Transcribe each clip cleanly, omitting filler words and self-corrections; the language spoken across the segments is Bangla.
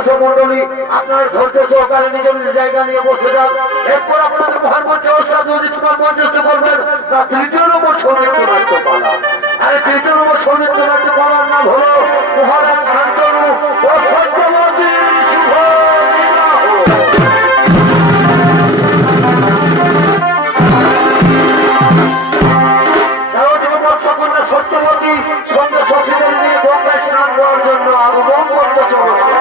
দর্শক মন্ডলী, আপনার ধৈর্য সহকারে নিজ নিজ জায়গা নিয়ে বসে যান। এরপর আপনাদের মহান মঞ্চে ওস্তাদ নজরুল ইসলাম মঞ্চস্থ করবেন তার তৃতীয় নম্বর সঙ্গীত নাট্যপালা। আর তৃতীয় নম্বর সঙ্গীত নাট্যপালার নাম হল মহারাজ শান্তনু ও সত্যবতী শুভ কন্যা সত্যবতী সঙ্গে সখীদের নিয়ে গঙ্গায় স্নান করার জন্য আগমন করতে চলেছে।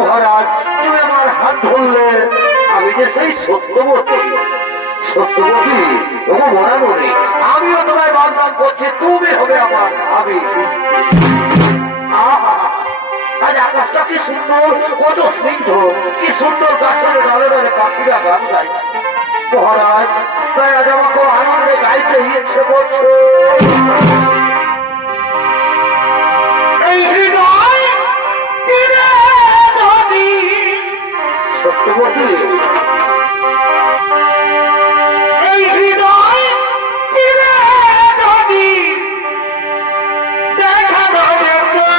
মহারাজ তুমি আমার হাত ধরলে আমি যে সেই সত্যবতী সত্যবতী তবু মনে মনে আমিও তোমায় বারবার করছি তুমি হবে আমার ভাবি। আজ আকাশটা কি সুন্দর, কত স্নিগ্ধ, কি সুন্দর গাছের ডালে ডালে পাখিরা গান গাইছে। মহারাজ তাই আজ আমাকে আনন্দে গাইতে ইচ্ছে করছে। এই হৃদয় সত্যবতী এই হৃদয় দেখা তুমি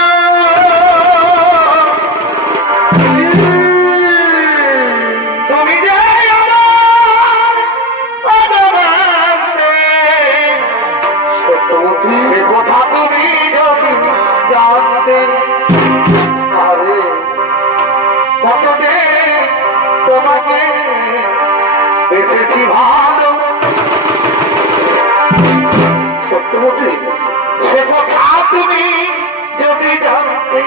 সত্যবতী কথা তুমি যদি জানতে কতদিন তোমাকে এসেছি ভালো। সত্যবতী সে কথা তুমি যদি জানতে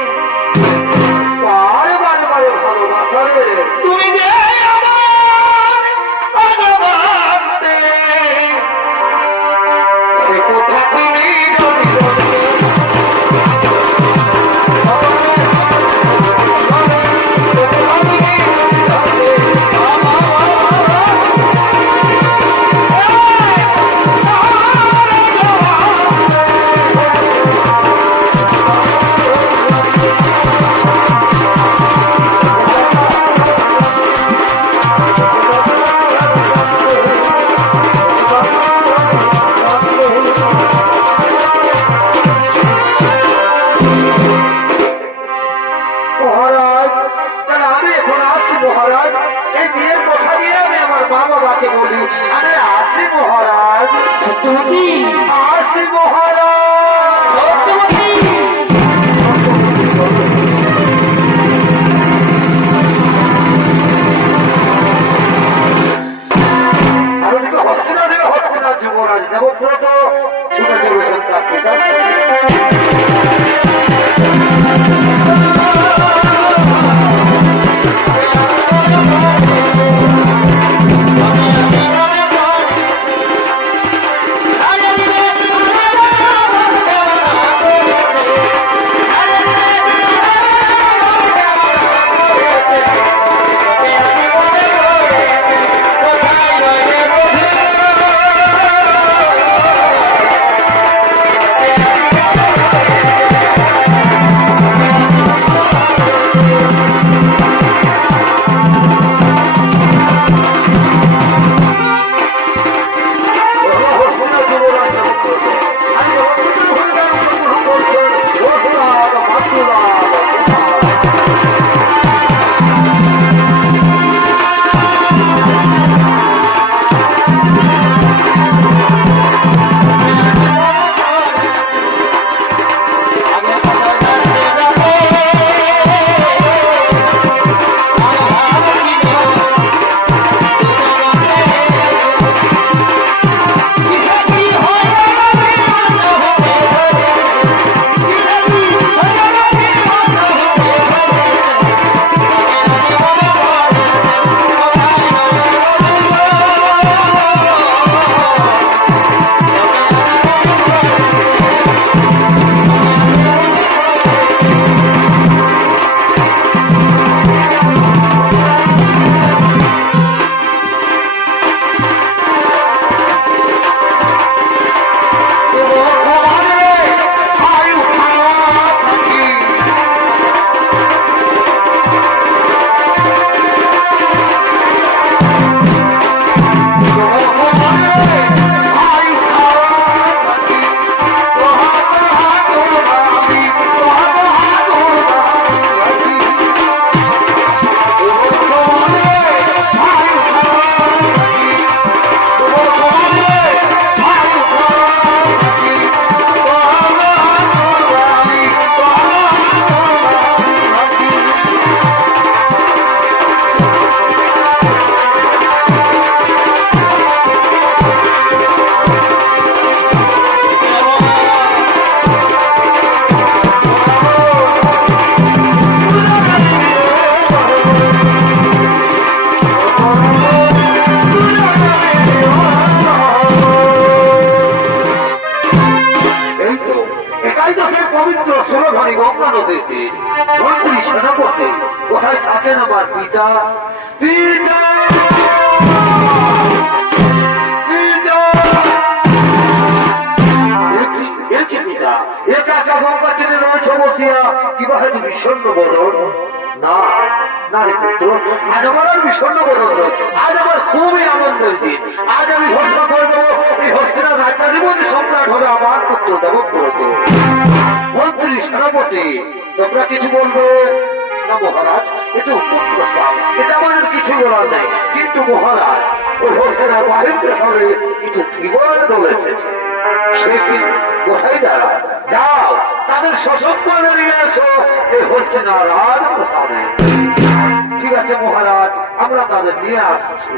বারবার ভালোবাসা রে তুমি যে আমার ভালোবাসতে সে কথা তুমি যদি সুরধনী গঙ্গা নদীতে মন্ত্রী সেনাপতি কোথায় থাকেন আমার পিতা? পিতা একা একা গঙ্গা তীরে রয়েছে বসিয়া কিবা হয়তো বিষণ্ণ বদন? না না রে পুত্র, আজ আমার আর বিষণ্ণ বদন নয়, আজ আমার খুবই আনন্দের দিন। আজ আমি ঘোষণা করে দেবো এই হস্তিনা রাজ্যাধিপতি সম্রাট হবে আমার পুত্র দেবব্রত। মন্ত্রী সেনাপতি তোমরা কিছু বলবে না মহারাজ? এটা উত্তর প্রস্তাব, এটা আমাদের কিছু বলার নেই। কিন্তু মহারাজ ওই হস্তিনা বাহির শহরে কিছু জীবন দল এসেছে, সে কি কোথায় দাঁড়ায়? যাও তাদের সশস্ত্র নিয়ে এসো এই হস্তিনা রাজপ্রাসাদে। ঠিক আছে মহারাজ, আমরা তাদের নিয়ে আসছি।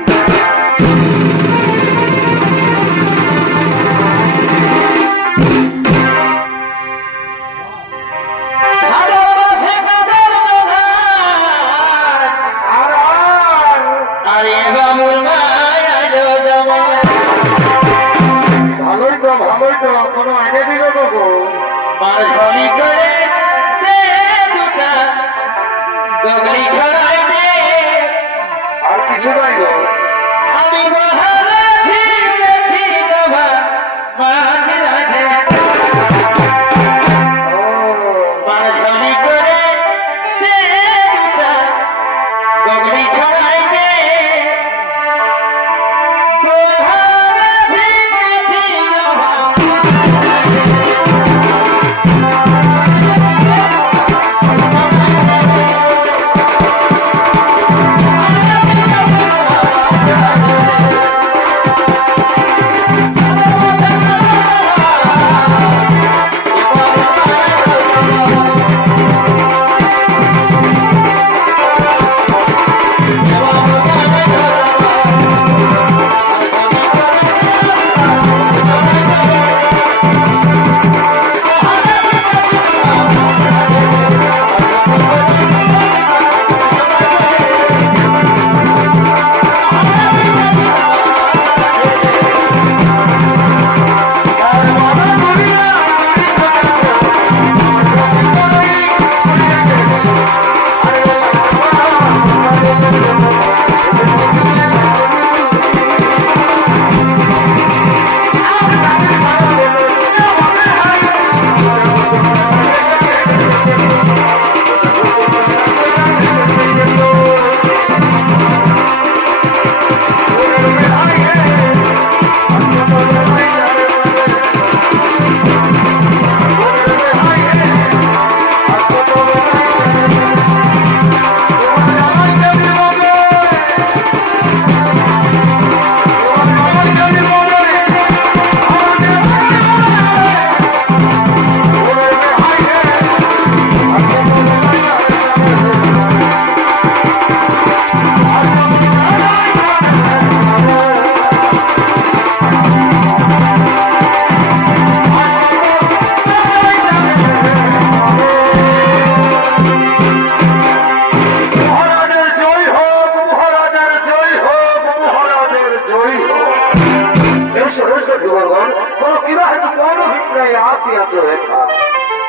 ভালোই তো কোনো আগে দিল তো গো মারঝলি করে দে দুটা গগলি ছড়াই দে। আর কিছু নাই গো। আমি বহালা ছিলেছি তোমার মাঝ রাধে। মারঝলি করে দে দুটা গগলি ছড়াই দে। বহালা ছিলেছি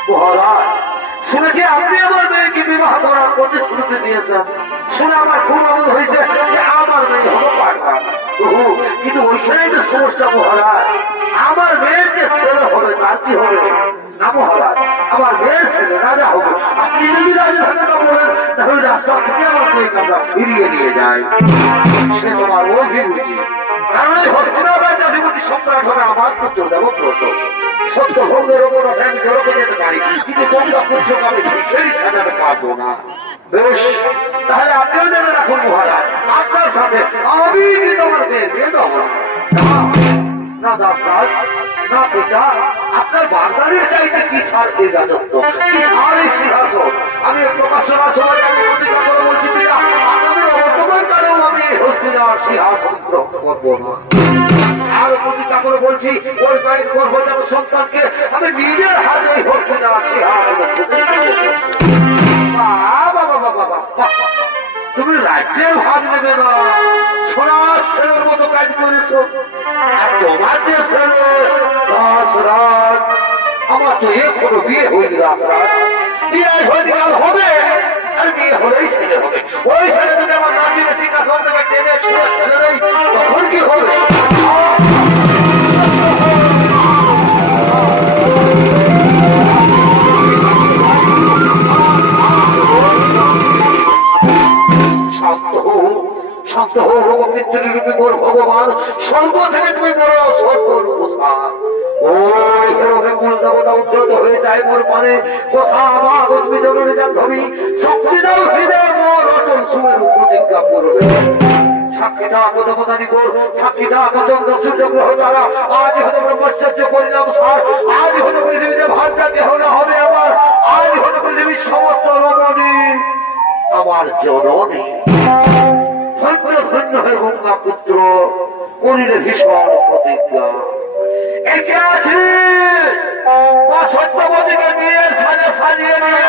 তোমার শুনেছি আপনি আমার মেয়েকে বিবাহ করার প্রতিশ্রুতি দিয়েছেন, শুনে আমার খুব আনন্দ হয়েছে যে আমার মেয়ে হলো পাঠা। কিন্তু ওইখানেই তো সমস্যা মহারাজ, আমার মেয়ের যে ছেলে হবে তার কি হবে? না মহারাজ, আমার মেয়ের ছেলে রাজা হবে। আপনি যদি রাজা থাকে না বলেন তাহলে রাস্তা থেকে আমার মেয়েকে আমরা ফিরিয়ে নিয়ে যাই। সে তোমার অভিরুচি, কারণ এই হস্তিনাপুর রাজ্যাধিপতি সম্রাট হবে আমার পুত্র দেবব্রত। সত্য ভঙ্গের ওপর আমি জড়কে যেতে পারি, কিন্তু গঙ্গা পুত্রকে আমি ভিক্ষেরই সাজাতে পারবো না। বেশ, তাহলে আপনিও জেনে রাখুন মহারাজ, আপনার সাথে আমি কিন্তু আমার মেয়ের বিয়ে দেব না দাসরাজ, না পিতা। আপনার বাগদানের চাইতে কি ছাড় এই রাজত্ব, কি ছাড় এই সিংহাসন। আমি প্রকাশনা সবাই আমি প্রতিজ্ঞা করে বলছি পিতা, আপনাদের বর্তমান কালেও আমি হস্তিনার সিংহাসন গ্রহণ করবো না। আর প্রতিজ্ঞা করে বলছি ওই গায়ের গর্ভজাত সন্তানকে আমি নিজের হাতে হস্তিনার সিংহাসন। তুমি রাজ্যের ভাগ নেবে না, সোনার ছেলের মতো কাজ করেছ। আর তোমার যে ছেলে দাসরাজ আমার তো এখনো বিয়ে হয়নি রাস্তায়, বিয়ে হয়নি, কাল হবে, আর বিয়ে হলেই ছেলে হবে। ওই ছেলে যদি আমার নাতিকে সিংহাসন থেকে টেনে ছুঁড়ে ফেলে দেয় তখন কি হবে? শান্ত হো পিতৃরূপী মোর ভগবান, স্বর্গ থেকে তুমি বড় স্বর্গরূপসার। ওই হেরোহে মূল দেবতা উদ্ধত হয়ে যায় মোর পানে, কথা আমার অদ্মি জননী জাহ্নবী, শক্তি দাও হৃদয় মোর অটল সুমেরু প্রতিজ্ঞা পূরণে। সাক্ষী দাগ দেবতানি গোর, সাক্ষী দাগ চন্দ্র সূর্য গ্রহ তারা, আজ হতে ব্রহ্মচর্য করিলাম সার, আজ হতে পৃথিবীতে ভাবটা কেহ না হবে আমার, আজ হতে পৃথিবীর সমস্ত রমণী আমার জননী। ধন্য ধন্য হয়ে গঙ্গা পুত্র করিলে ভীষণ প্রতিজ্ঞা। একে আছিস বা সত্যবতীকে নিয়ে সাজে সাজিয়ে নিয়ে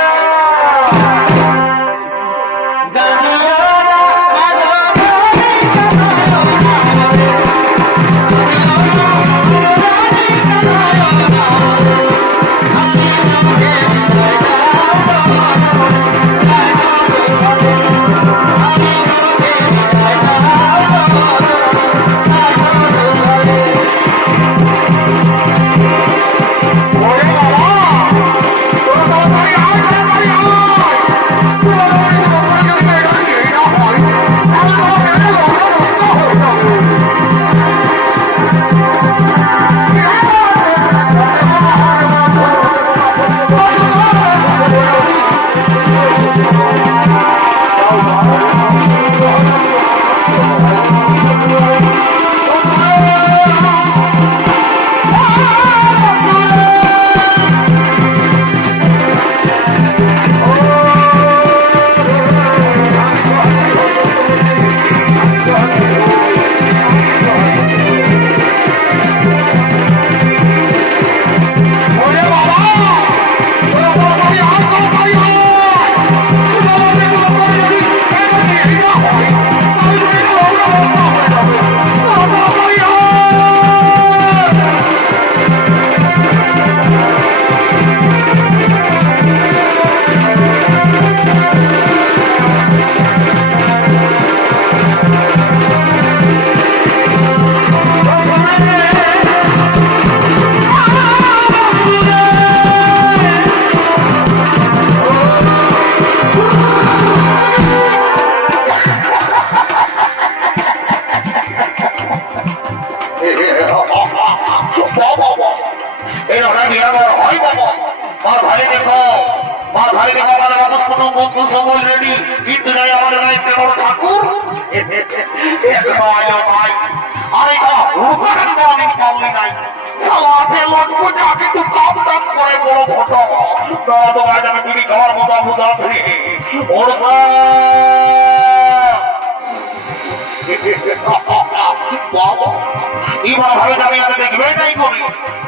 ভাবে যাবে দেখবে নাই করি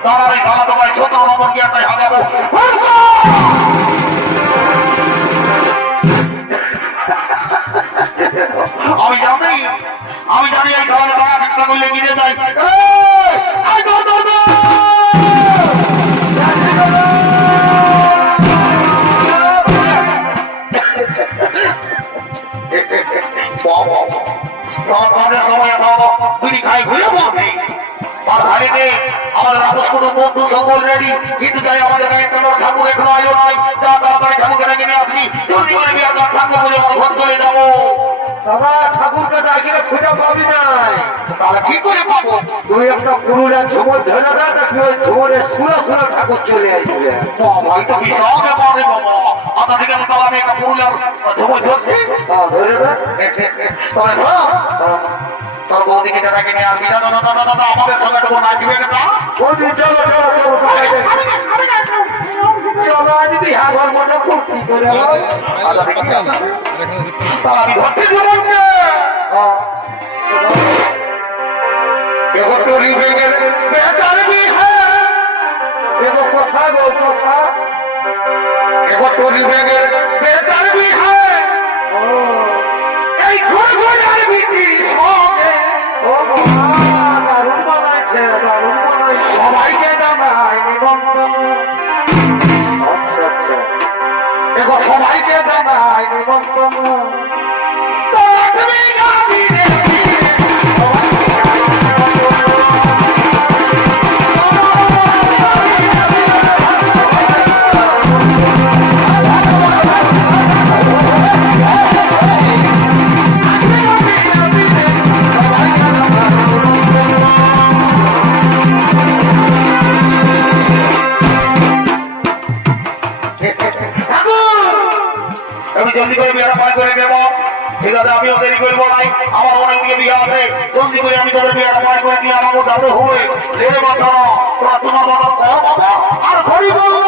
তার গালা তোমায় ছোট রমণকে একটা হাজাবো। আমি জানি এই ধরনের টাকা ভিক্ষা করলে কিনে যাই। সময় তুই খাই ঘুরে বলবে আর বাড়িতে আমাদের আপন বন্ধু সকল রেডি, কিন্তু তাই আমাদের ঠাকুর এখনো আলো নাই, যা তাড়াতাড়ি ঠাকুরকে ডেকে নিয়ে আসবি, জলদি করে বিয়ে ঠাকুর বলে ঘর চলে যাবো। দাদা ঠাকুরকে ডাকিলে খুঁজে পাবি নাই, তাহলে কি করে পাবো? তুই একটা পুরুলিয়ার ঝুমর ধরে দেয়, দেখবি ওই ঝুমরের সুরে সুরে ঠাকুর চলে আসবে। ভাই তো বিশাল ব্যাপার রে বাবা, আপনার থেকে আমি তাহলে আমি একটা পুরুলিয়ার ঝুমর ধরছি, ধরে দেয় তবে তোর বৌদিকে ডাকে নিয়ে আসবি। আমাদের সঙ্গে তবু নাচবে না, বৌদি চলো চলো চলো আজ বিহা ঘর মনে ফুর্তি করে আমি ধরতে জীবনকে দেখো টলি বেগের বেটার বিহা, দেখো কথা গো কথা, দেখো টলি বেগের বেটার বিহা, এই ঘর ঘর আর বিটি সঙ্গে দারুণ বানাইছে সবাইকে জানাই নিমন্ত্রণ। দেখো সবাইকে জানাই নিমন্ত্রণ তুমি গাবি রে জলদি করে বিয়াটা পার করে দেব ঠিক আছে আমিও দেরি করবো নাই আমার অনেকগুলো বিয়ে আছে জলদি করে আমি তোদের বিয়াটা পার করে দিয়ে আমাকে যাবো হবে রেলে কথা তোরা তোমার বাবা আর ঘড়ি বলবো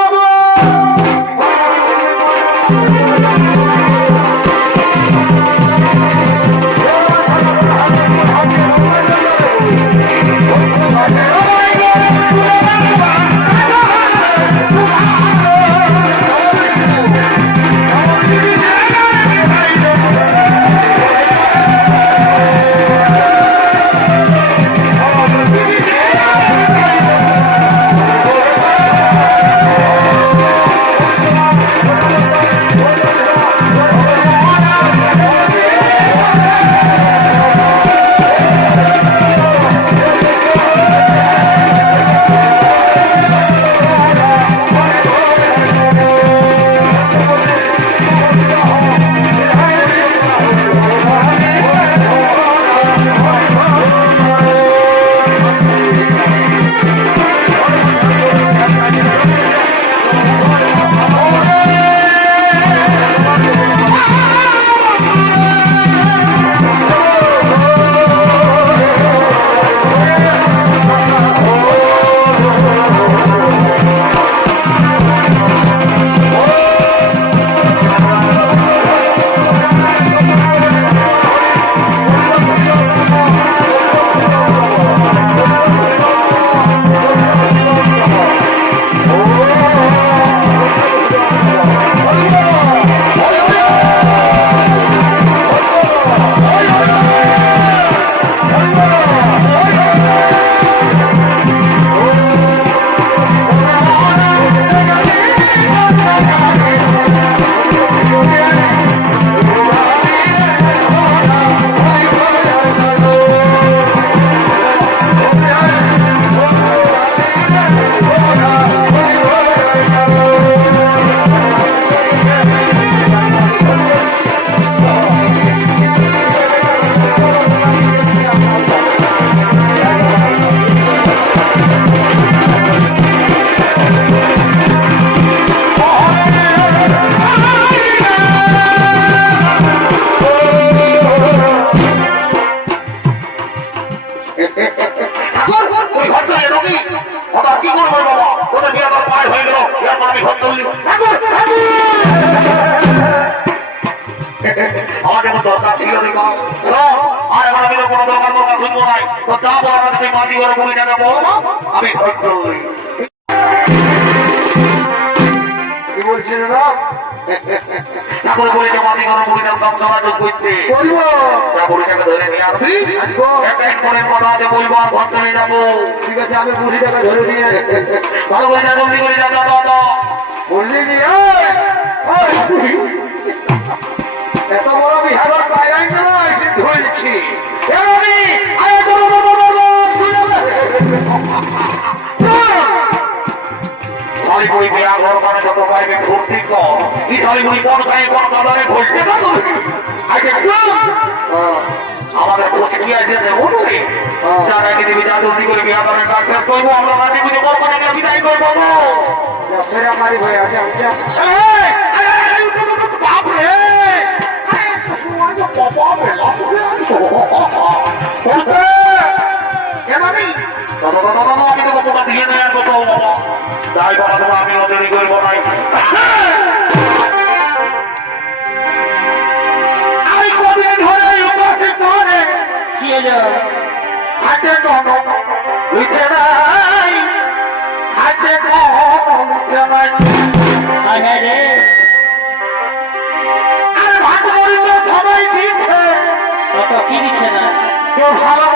ভালো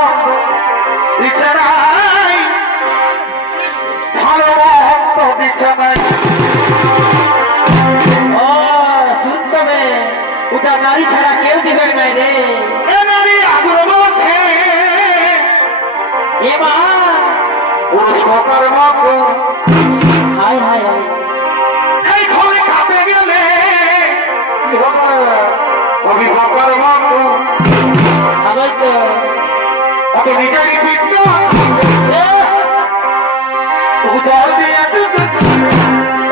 এটা নারী ছাড়া কেউ দিবে নাই রে। এ নারী আগুন মধ্যে এবার পুরুষ হকার মতো হায় হায় হায় এই ঘরে কাঁপে গেলে আমি হকার মতো সবাই তো আমি নিজেরই বিদ্যা তবু জল দিয়ে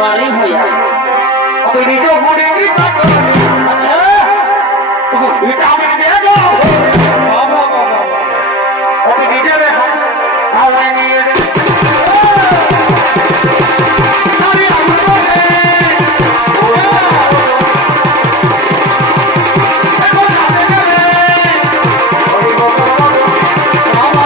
বাড়ি হইয়া আমি নিজ গুণে আচ্ছা তবু ভিটামিন দিয়ে যাও বাবা বাবা আমি নিজের হাওয়ায় নিয়ে আমি আগুন মধ্যে এখন কাঁপে গেলে আমি হকার মতো বাবা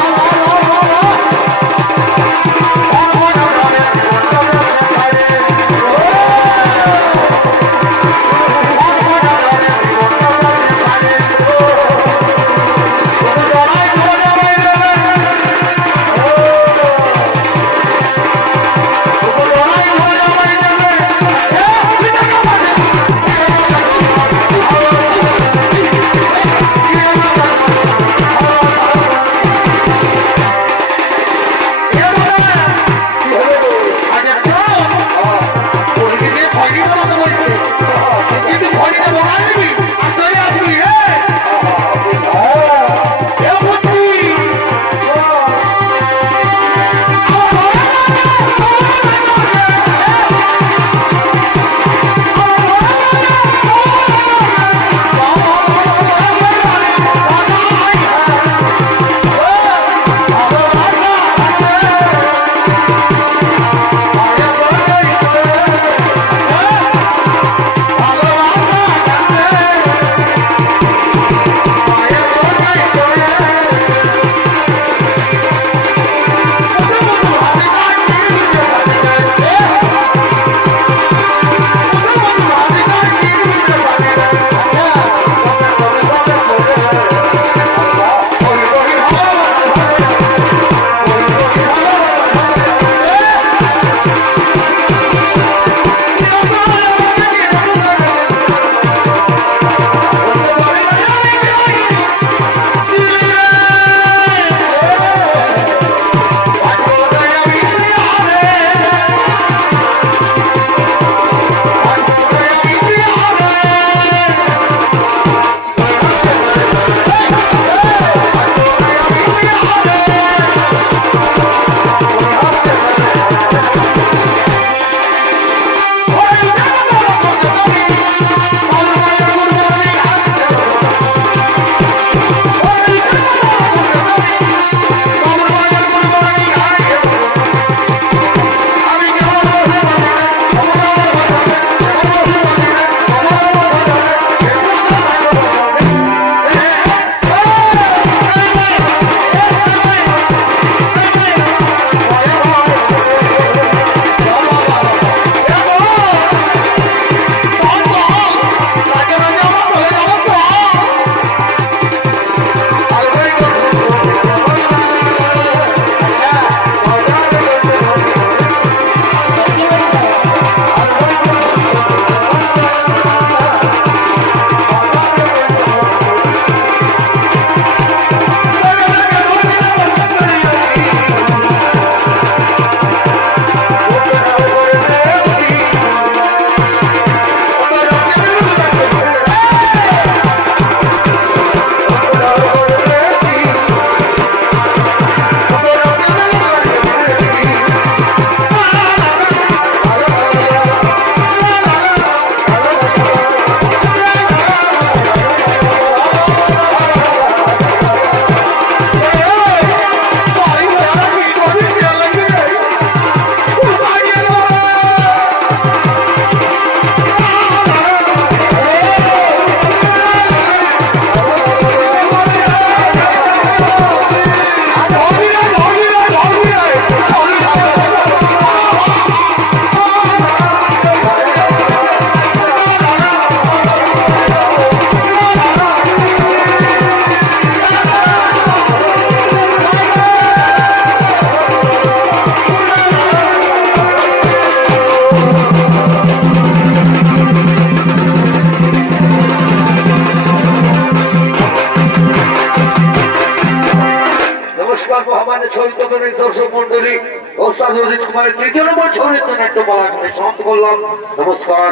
নমস্কার মহামান্য সহিত দর্শক মন্ডলী ওস্তাদ অজিত কুমারের 3য় নম্বর ছৌ নৃত্য নাট্যপালা সমাপ্ত করলাম। নমস্কার।